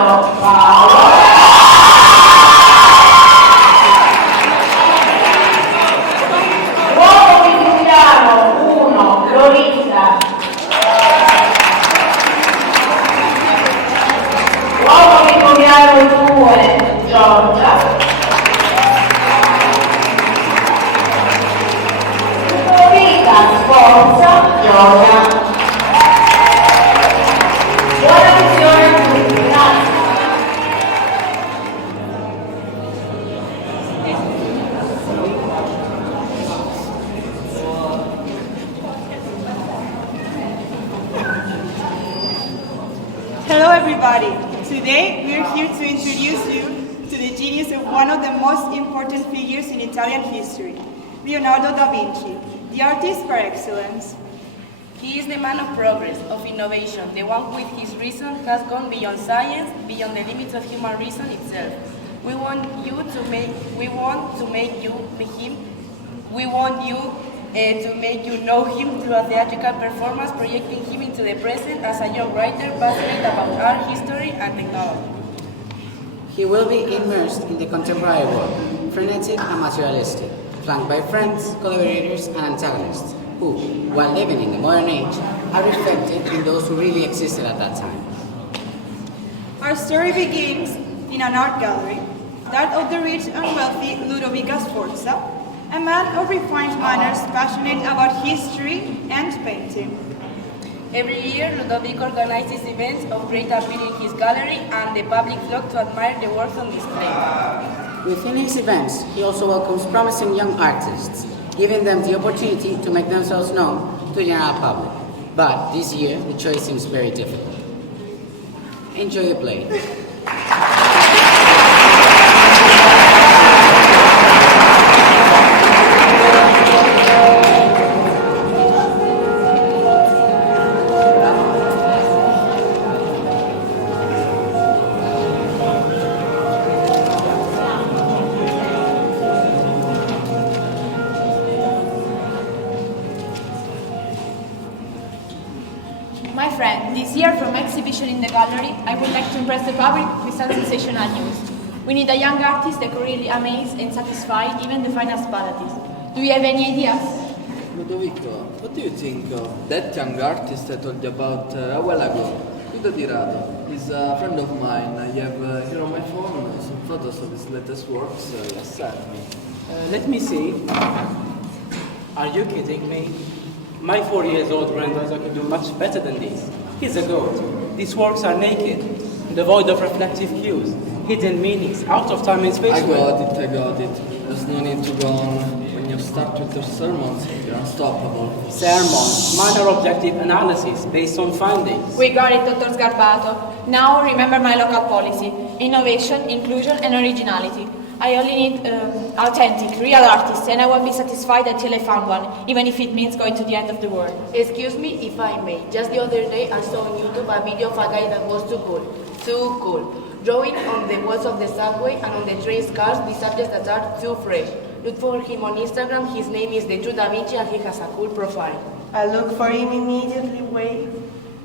Leonardo, Paolo. Uomo di Giuliano, 1, Loretta. Uomo di Giuliano, 2, Giorgia. Forza, Giorgia. Buona visione a tutti, grazie. Hello everybody. Today we are here to introduce you to the genius of one of the most important figures in Italian history, Leonardo da Vinci. The artist par excellence. He is the man of progress, of innovation, the one with his reason has gone beyond science, beyond the limits of human reason itself. We want you to make you know him through a theatrical performance, projecting him into the present as a young writer passionate about art, history, and technology. He will be immersed in the contemporary world, frenetic and materialistic, flanked by friends, collaborators, and antagonists, who, while living in the modern age, are reflected in those who really existed at that time. Our story begins in an art gallery, that of the rich and wealthy Ludovico Sforza, a man of refined manners passionate about history and painting. Every year, Ludovico organizes events of great appeal in his gallery, and the public flock to admire the works on display. Within his events, he also welcomes promising young artists, giving them the opportunity to make themselves known to the general public. But this year, the choice seems very difficult. Enjoy the play. My friend, this year from exhibition in the gallery, I would like to impress the public with some sensational news. We need a young artist that could really amaze and satisfy even the finest palates. Do you have any ideas? Ludovico, what do you think of that young artist I told you about a while ago? Leonardo. He's a friend of mine. I have here on my phone some photos of his latest works he sent me. Let me see. Are you kidding me? My 4-year-old granddaughter could do much better than this. He's a goat. These works are naked, devoid of reflective hues, hidden meanings, out of time and space. I got it. There's no need to go on. When you start with your sermons, you're unstoppable. Sermons, minor objective analysis based on findings. We got it, Dr. Sgarbato. Now remember my local policy: innovation, inclusion, and originality. I only need authentic, real artists, and I won't be satisfied until I found one, even if it means going to the end of the world. Excuse me if I may. Just the other day I saw on YouTube a video of a guy that was too cool. Drawing on the walls of the subway and on the train cars the subjects that are too fresh. Look for him on Instagram. His name is the True Da Vinci and he has a cool profile. I look for him immediately. Wait,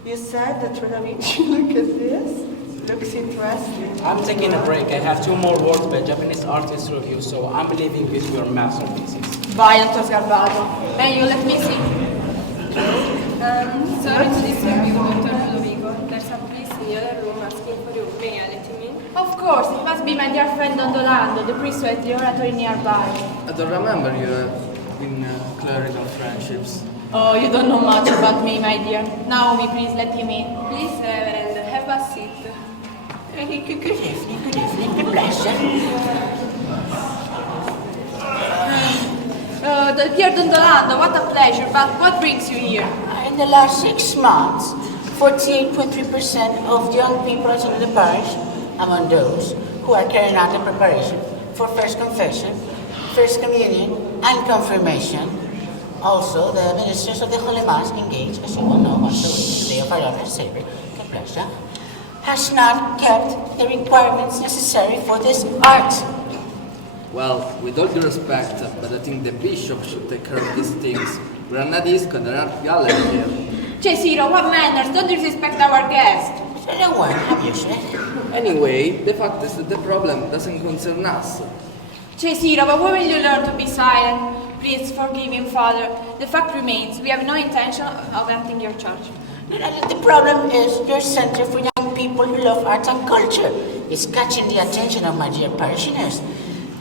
you said the True Da Vinci? Look at this. Looks interesting. I'm taking a break. I have 2 more works by Japanese artists review, so I'm leaving with your masterpieces. Bye, Dr. Sgarbato. May you let me see? Sorry to disturb you, Dr. Ludovico. There's a priest in the other room asking for you. May I let him in? Of course, it must be my dear friend Don Dolando, the priest who has the oratory nearby. I don't remember you in clerical friendships. Oh, you don't know much about me, my dear. Naomi, please let him in. Please, Reverend, have a seat. Good evening, the pleasure. Dear Don Dolando, what a pleasure, but what brings you here? In the last 6 months, 48.3% of young people attended the parish, among those who are carrying out the preparation for First Confession, First Communion, and Confirmation. Also, the ministers of the Holy Mass engage, as you all know, once a week, the day of our Lord and Savior, God bless you, has not kept the requirements necessary for this art. Well, with all due respect, but I think the bishop should take care of these things. We're an disco and an art gallery here. Cesiro, what manners? Don't disrespect our guest. No one, obviously. Anyway, the fact is that the problem doesn't concern us. Cesiro, but when will you learn to be silent? Please forgive him, Father. The fact remains, we have no intention of emptying your church. The problem is your center for young people who love arts and culture is catching the attention of my dear parishioners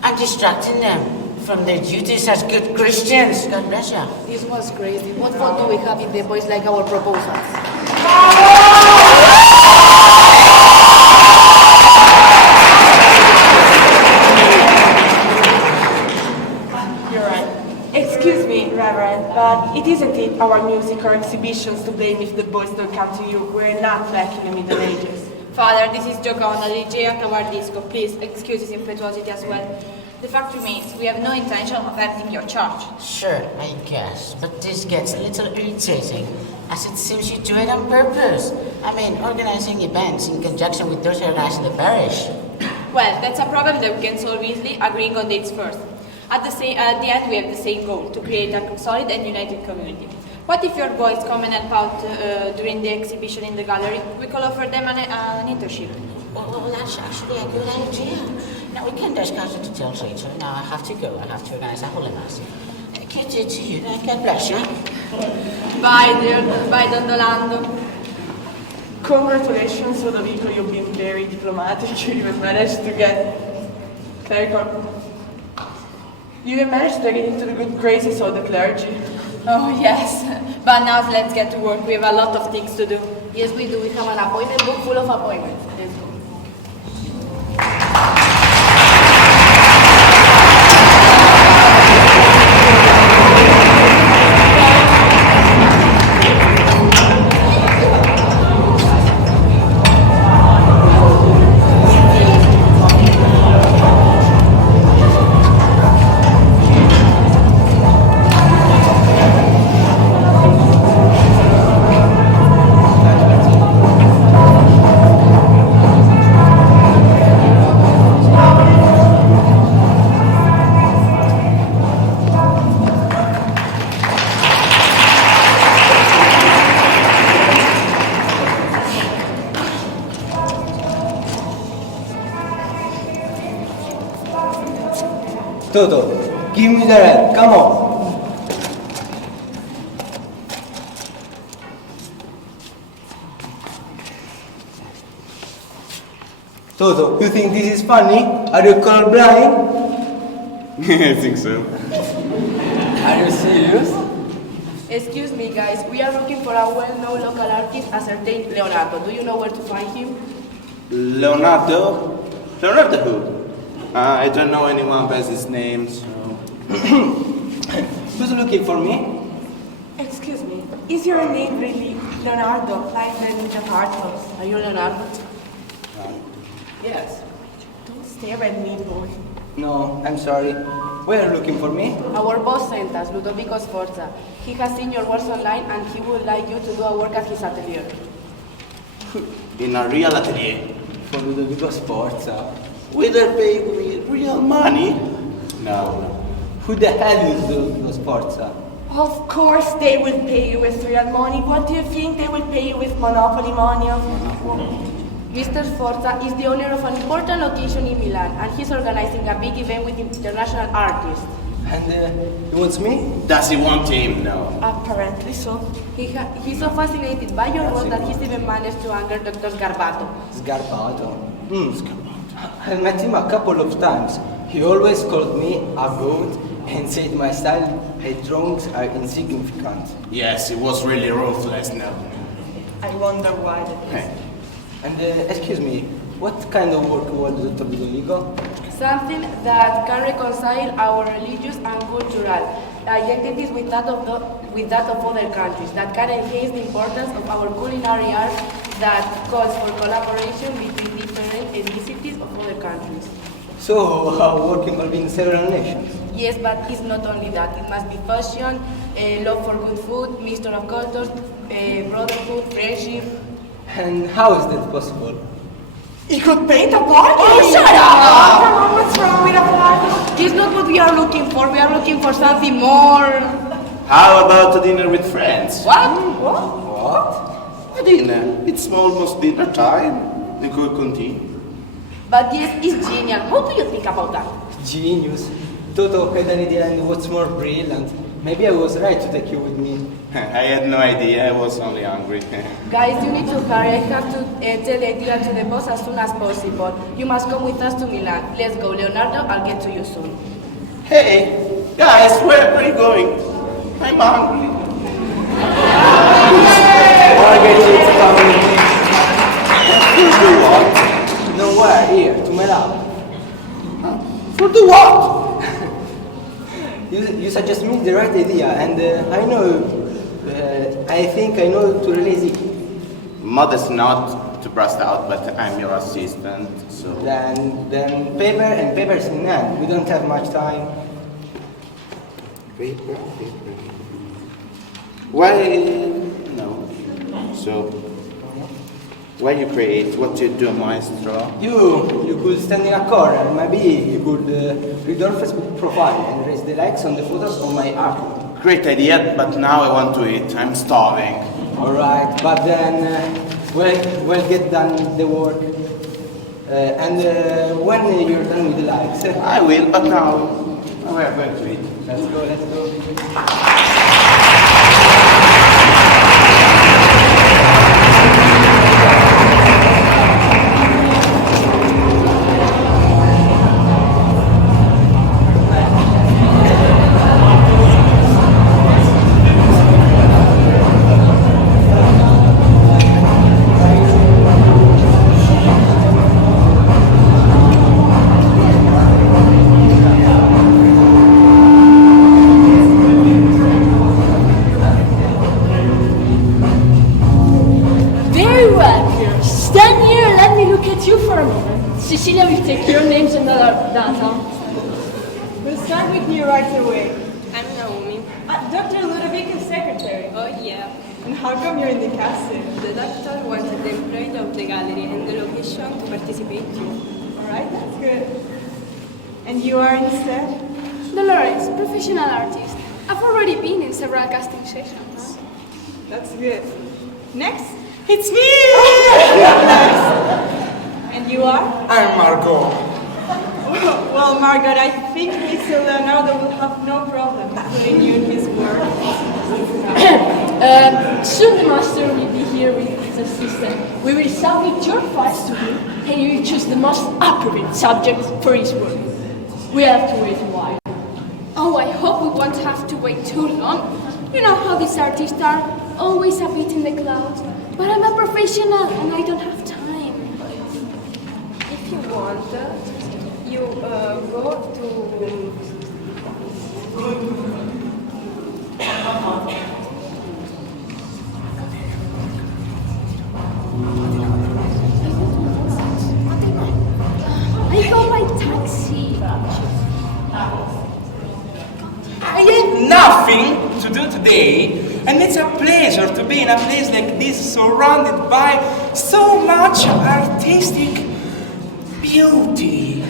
and distracting them from their duties as good Christians. God bless you. This was crazy. What fault do we have if the boys like our proposals? You're right. Excuse me, Reverend, but it isn't it our music or exhibitions to blame if the boys don't come to you. We're not back in the Middle Ages. Father, this is Gioconda, the DJ at our disco. Please excuse his impetuosity as well. The fact remains, we have no intention of emptying your church. Sure, I guess, but this gets a little irritating, as it seems you do it on purpose. I mean, organizing events in conjunction with those organizing the parish. Well, that's a problem that we can solve easily, agreeing on dates first. At the end, we have the same goal, to create a solid and united community. What if your boys come and help out during the exhibition in the gallery? We could offer them an internship. Well, that's actually a good idea. Now, we can discuss the details later. Now, I have to go. I have to organize a Holy Mass. Good day to you. God bless you. Bye, dear. Bye, Dondolando. Congratulations, Ludovico, you've been very diplomatic. You even managed to get clerical. You even managed to get into the good graces of the clergy. Oh, yes. But now let's get to work. We have a lot of things to do. Yes, we do. We have an appointment book full of appointments. Let's go. Toto, give me the red, come on. Toto, you think this is funny? Are you colorblind? I think so. Are you serious? Excuse me, guys. We are looking for a well-known local artist, a certain Leonardo. Do you know where to find him? Leonardo? Leonardo who? I don't know anyone by this name, so... Who's looking for me? Excuse me, is your name really Leonardo, like the Ninja Turtles? Are you Leonardo? Yes. Don't stare at me, boy. No, I'm sorry. Why are you looking for me? Our boss sent us, Ludovico Sforza. He has seen your works online and he would like you to do a work at his atelier. In a real atelier? For Ludovico Sforza. Will they pay me real money? No. Who the hell is Ludovico Sforza? Of course they will pay you with real money. What do you think? They will pay you with monopoly money? Mr. Sforza is the owner of an important location in Milan and he's organizing a big event with international artists. And he wants me? Does he want him? No. Apparently so. He's so fascinated by your work that he's even managed to anger Dr. Sgarbato. Sgarbato. I met him a couple of times. He always called me a goat and said my style and drawings are insignificant. Yes, he was really ruthless, no. I wonder why that is. And excuse me, what kind of work was Dr. Ludovico? Something that can reconcile our religious and cultural identities with that of other countries, that can enhance the importance of our culinary art, that calls for collaboration between different ethnicities of other countries. So, work involving several nations? Yes, but it's not only that. It must be fashion, love for good food, mixture of cultures, brotherhood, friendship. And how is that possible? He could paint a party! Oh, shut up! Come on, what's wrong with a party? It's not what we are looking for. We are looking for something more... How about a dinner with friends? What? What? A dinner. It's almost dinner time. We could continue. But yes, it's genius. How do you think about that? Genius. Toto had an idea and what's more brilliant. Maybe I was right to take you with me. I had no idea, I was only hungry. Guys, you need to hurry. I have to tell the deal to the boss as soon as possible. You must come with us to Milan. Let's go, Leonardo. I'll get to you soon. Hey, guys, where are you going? I'm hungry. Margaret is coming with me. You do what? Nowhere, here, to Milan. For the what? You suggest me the right idea, and I think I know to release it. Modest not to burst out, but I'm your assistant, so... Then papers in hand. We don't have much time. Paper. Why... No. So... Why you create? What you do, maestro? You could stand in a corner. Maybe you could read your Facebook profile and raise the likes on the photos of my artwork. Great idea, but now I want to eat. I'm starving. Alright, but then we'll get done the work. And when you're done with the likes... I will, but now we are going to eat. Let's go. Cecilia will take your names and other data. We'll start with you right away. I'm Naomi. Dr. Ludovic is secretary. Oh, yeah. And how come you're in the casting? The doctor wanted the employee of the gallery and the location to participate too. Alright, that's good. And you are instead? Dolores, professional artist. I've already been in several casting sessions. That's good. Next, it's me! And you are? I'm Margot. Well, Margot, I think Mr. Leonardo will have no problem putting you in his work. Soon the master will be here with his assistant. We will submit your files to him, and he will choose the most appropriate subject for his work. We have to wait a while. Oh, I hope we won't have to wait too long. You know how these artists are, always a bit in the clouds. But I'm a professional, and I don't have time. If you want, you go to... I go by taxi. I had nothing to do today, and it's a pleasure to be in a place like this, surrounded by so much artistic beauty.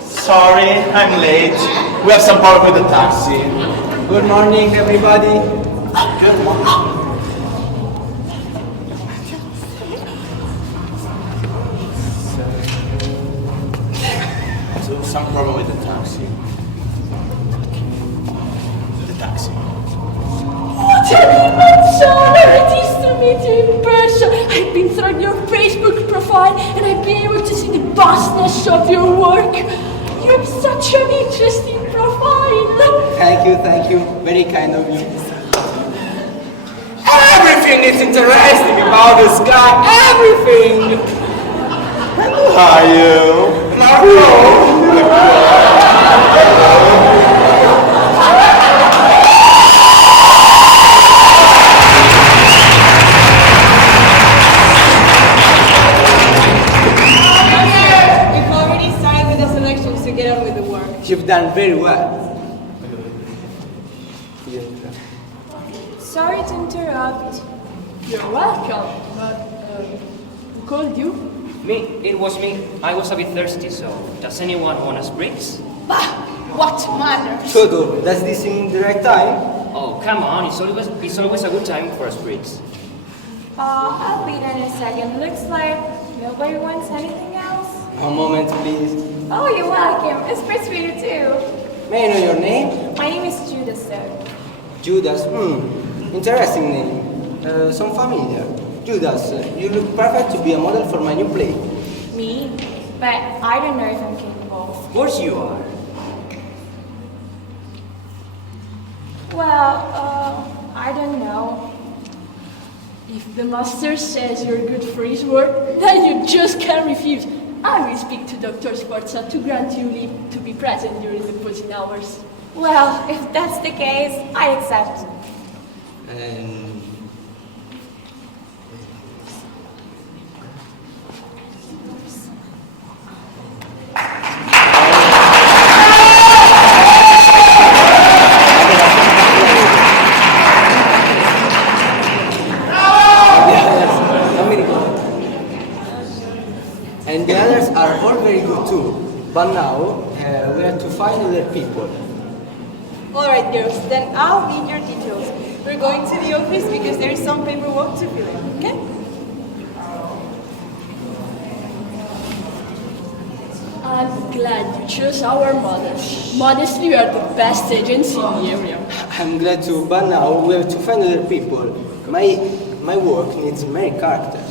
Sorry, I'm late. We have some problem with the taxi. Good morning, everybody. Good morning. So, some problem with the taxi. What an immense honor it is to meet you in person. I've been through your Facebook profile and I've been able to see the vastness of your work. You have such an interesting profile. Thank you. Very kind of you. Everything is interesting about this guy. Everything. Who are you? Margot. You've done very well. Sorry to interrupt. You're welcome. But who called you? Me. It was me. I was a bit thirsty, so does anyone want us drinks? Bah! What manners! Toto, does this seem the right time? Oh, come on. It's always a good time for us drinks. I'll be there in a second. Looks like nobody wants anything else. A moment, please. Oh, you're welcome. It's Prince for you too. May I know your name? My name is Judas, sir. Judas. Interesting name. Some familiar. Judas, you look perfect to be a model for my new play. Me? But I don't know if I'm capable. Of course you are. Well, I don't know. If the master says you're good for his work, then you just can't refuse. I will speak to Dr. Sforza to grant you leave to be present during the posing hours. Well, if that's the case, I accept. And the others are all very good too. But now, we have to find other people. Alright girls, then I'll need your details. We're going to the office because there is some paperwork to fill in, okay? I'm glad you chose our model. Modestly, we are the best agency in the area. I'm glad too, but now we have to find other people. My work needs many characters.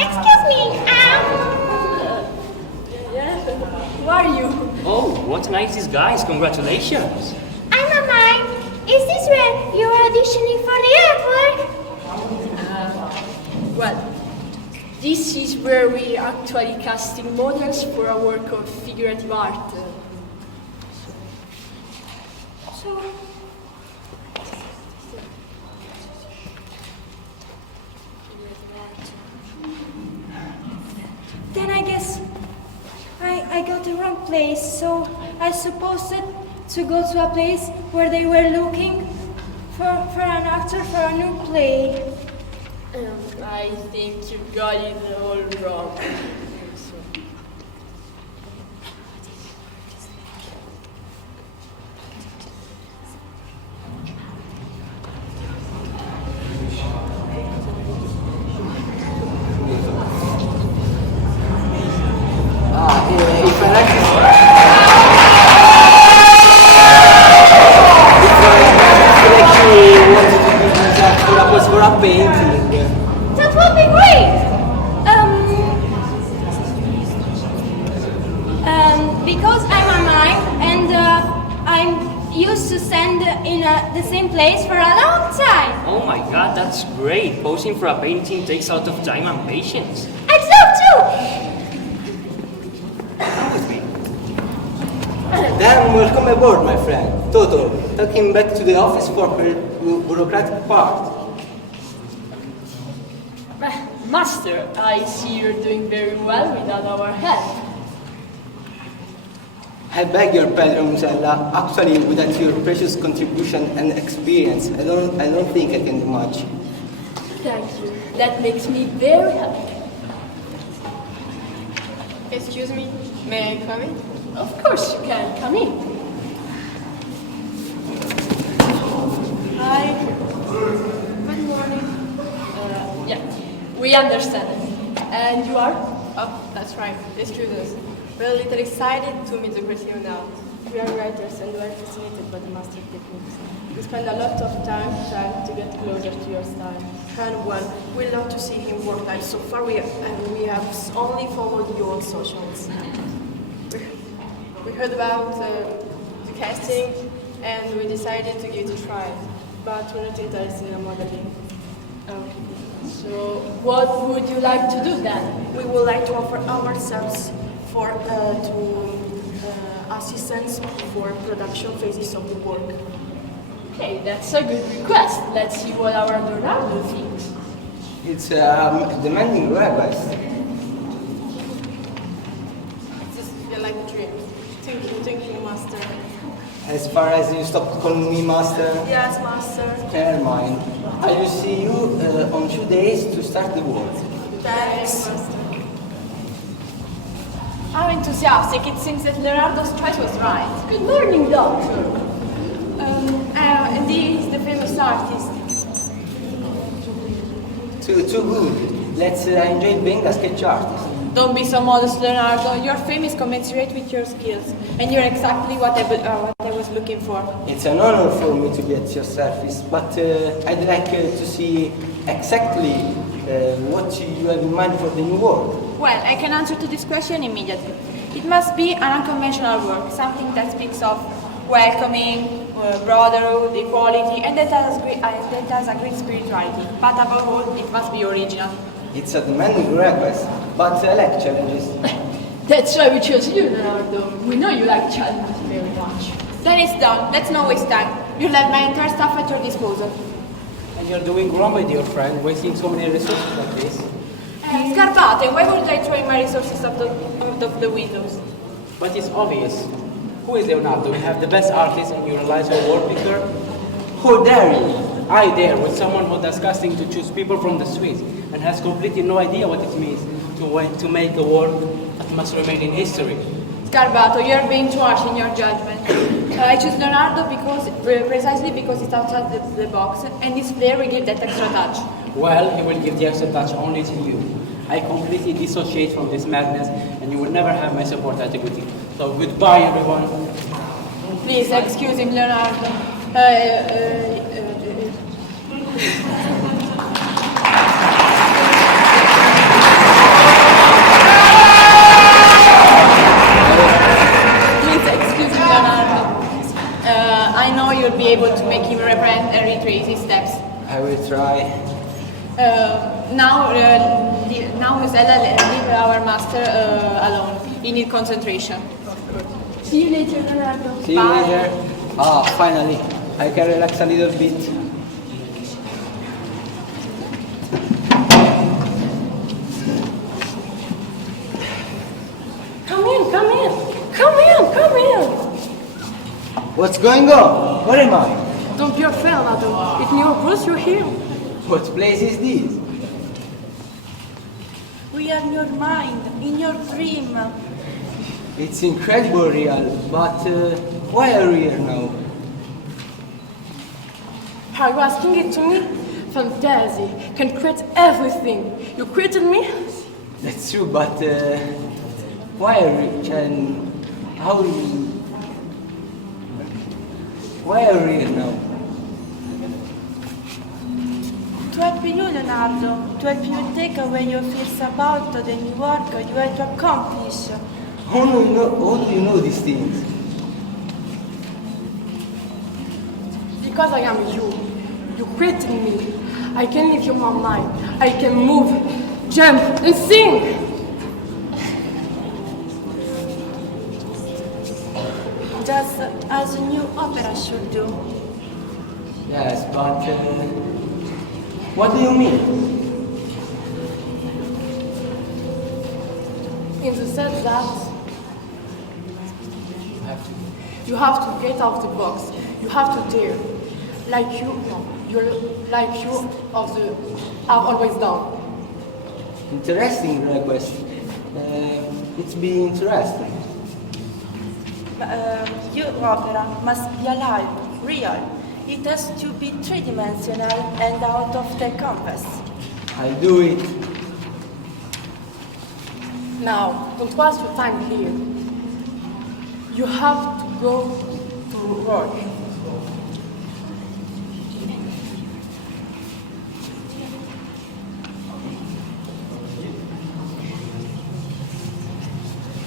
Excuse me, Who are you? Oh, what nice disguise. Congratulations. I'm a mine. Is this where you're auditioning for the artwork? Well, this is where we are actually casting models for a work of figurative art. So, Then I guess I got the wrong place, so I supposed to go to a place where they were looking for an actor for a new play. I think you got it all wrong. If I like for a pose for a painting. that would be great! Because I'm a mime and I'm used to stand in the same place for a long time. Oh my god, that's great. Posing for a painting takes a lot of time and patience. I'd love to! Come with me. Then welcome aboard, my friend. Toto, take him back to the office for the bureaucratic part. Master, I see you're doing very well without our help. I beg your pardon, Musella. Actually, without your precious contribution and experience, I don't think I can do much. Thank you. That makes me very happy. Excuse me, may I come in? Of course you can. Come in. Hi. Good morning. Yeah, we understand. And you are? Oh, that's right. Excuse us. We're a little excited to meet the Brazil now. We are writers and we are fascinated by the master techniques. We spend a lot of time trying to get closer to your style. And well, we love to see him work like so far we have only followed you on socials. We heard about the casting and we decided to give it a try, but we're not interested in modeling. So, what would you like to do then? We would like to offer ourselves for assistance for production phases of the work. Okay, that's a good request. Let's see what our Leonardo thinks. It's a demanding request. It's just like a dream. Thank you, master. As far as you stopped calling me master, Yes, master. never mind. I will see you on 2 days to start the work. Thanks. Master. How enthusiastic. It seems that Leonardo's choice was right. Good morning, doctor. And he is the famous artist. Too good. Let's enjoy being a sketch artist. Don't be so modest, Leonardo. Your fame is commensurate with your skills, and you're exactly what I was looking for. It's an honor for me to be at your service, but I'd like to see exactly what you have in mind for the new work. Well, I can answer to this question immediately. It must be an unconventional work, something that speaks of welcoming, brotherhood, equality, and that has a great spirituality. But above all, it must be original. It's a demanding request, but I like challenges. That's why we chose you, Leonardo. We know you like challenges very much. Then it's done. Let's not waste time. You'll have my entire staff at your disposal. And you're doing wrong, my dear friend, wasting so many resources like this. Scarbate, why would I throw my resources out of the windows? But it's obvious. Who is Leonardo? You have the best artist and you realize your work picker? Who dare you? I dare, with someone who disgusting to choose people from the streets and has completely no idea what it means to make a work that must remain in history. Scarbato, you're being too harsh in your judgment. I choose Leonardo precisely because it's outside the box, and this flair will give that extra touch. Well, he will give the extra touch only to you. I completely dissociate from this madness, and you will never have my support at equity. So goodbye, everyone. Please excuse him, Leonardo. I know you'll be able to make him repent and retrace his steps. I will try. Now, Musella, leave our master alone. He needs concentration. See you later, Leonardo. See you later. Ah, finally. I can relax a little bit. Come in, come in. Come in, come in. What's going on? Where am I? Don't be afraid, Leonardo. It's your place you're here. What place is this? We are in your mind, in your dream. It's incredible real, but why are we here now? Are you asking it to me? Fantasy can create everything. You created me? That's true, but why are we and how why are we here now? To help you, Leonardo, to help you take away your fears about the new work you have to accomplish. How do you know these things? Because I am you. You created me. I can live your mind. I can move, jump, and sing. Just as a new opera should do. Yes, but what do you mean? In the sense that you have to get out of the box. You have to dare. Like you have always done. Interesting request. It's been interesting. Your opera must be alive, real. It has to be three-dimensional and out of the canvas. I'll do it. Now, don't waste your time here. You have to go to work.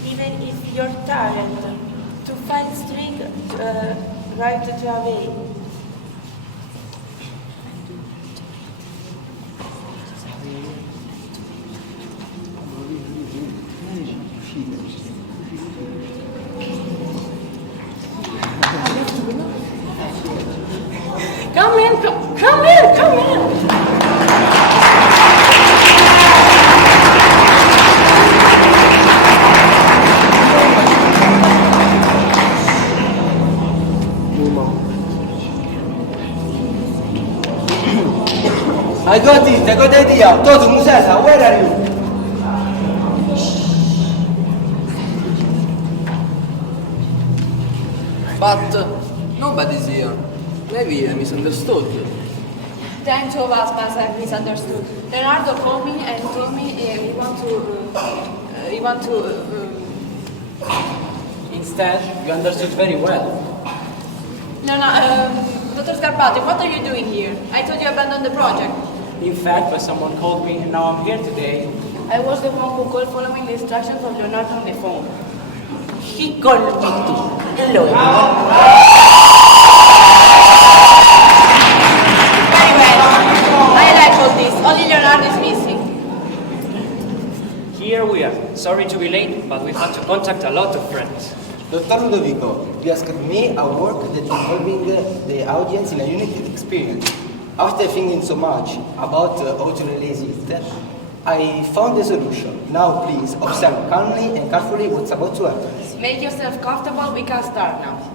Even if you're tired, to find strength right away. Come in, come in, come in. I got it, I got the idea. Toto, Musesa, where are you? But nobody's here. Maybe I misunderstood. Then two of us must have misunderstood. Leonardo called me and told me he want to. Instead, you understood very well. Dr. Scarpati, what are you doing here? I thought you abandoned the project. In fact, but someone called me and now I'm here today. I was the one who called following the instructions of Leonardo on the phone. He called me too. Hello, everyone. Very well. I like all this. Only Leonardo is missing. Here we are. Sorry to be late, but we've had to contact a lot of friends. Dr. Ludovico, you asked me a work that involving the audience in a unity experience. After thinking so much about how to release it, I found a solution. Now please observe calmly and carefully what's about to happen. Make yourself comfortable, we can start now.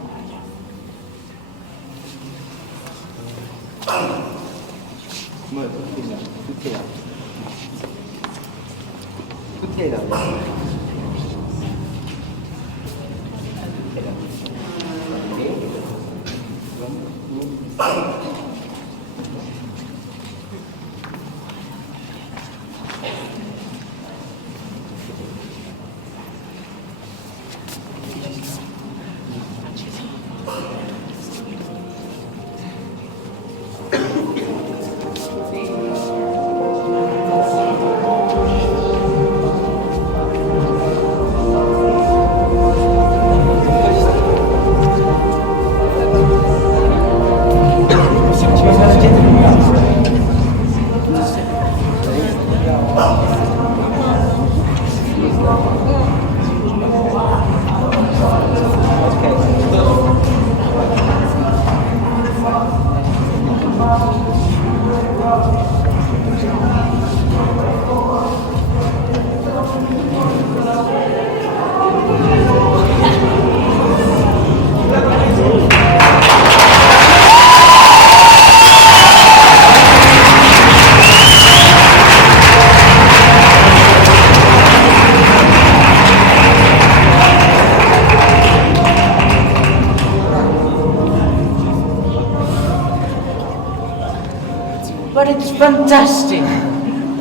But it's fantastic,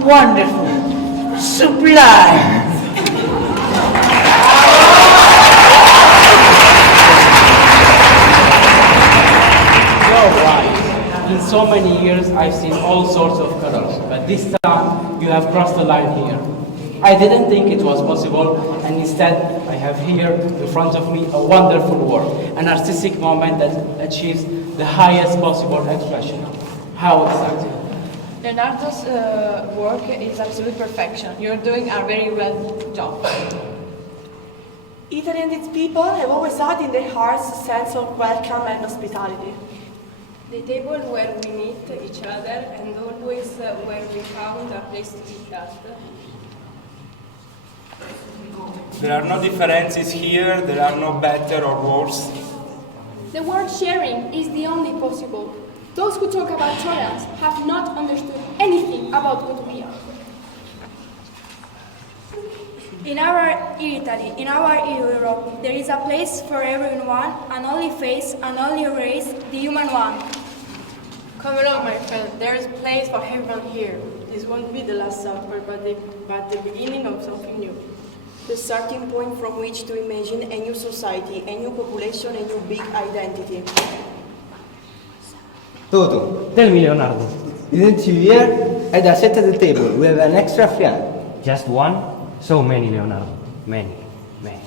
wonderful, sublime. You're right. In so many years, I've seen all sorts of colors, but this time you have crossed the line here. I didn't think it was possible, and instead I have here in front of me a wonderful work, an artistic moment that achieves the highest possible expression. How exciting. Leonardo's work is absolute perfection. You're doing a very well job. Italy and its people have always had in their hearts a sense of welcome and hospitality. The table where we meet each other and always where we found a place to eat at. There are no differences here, there are no better or worse. The word sharing is the only possible. Those who talk about tolerance have not understood anything about what we are. In our Italy, in our Europe, there is a place for everyone, an only face, an only race, the human one. Come along, my friend, there is place for everyone here. This won't be the last supper, but the beginning of something new. The starting point from which to imagine a new society, a new population, a new big identity. Toto, Tell me, Leonardo. didn't you hear? At a set at the table, we have an extra friend. Just one? So many, Leonardo. Many, many.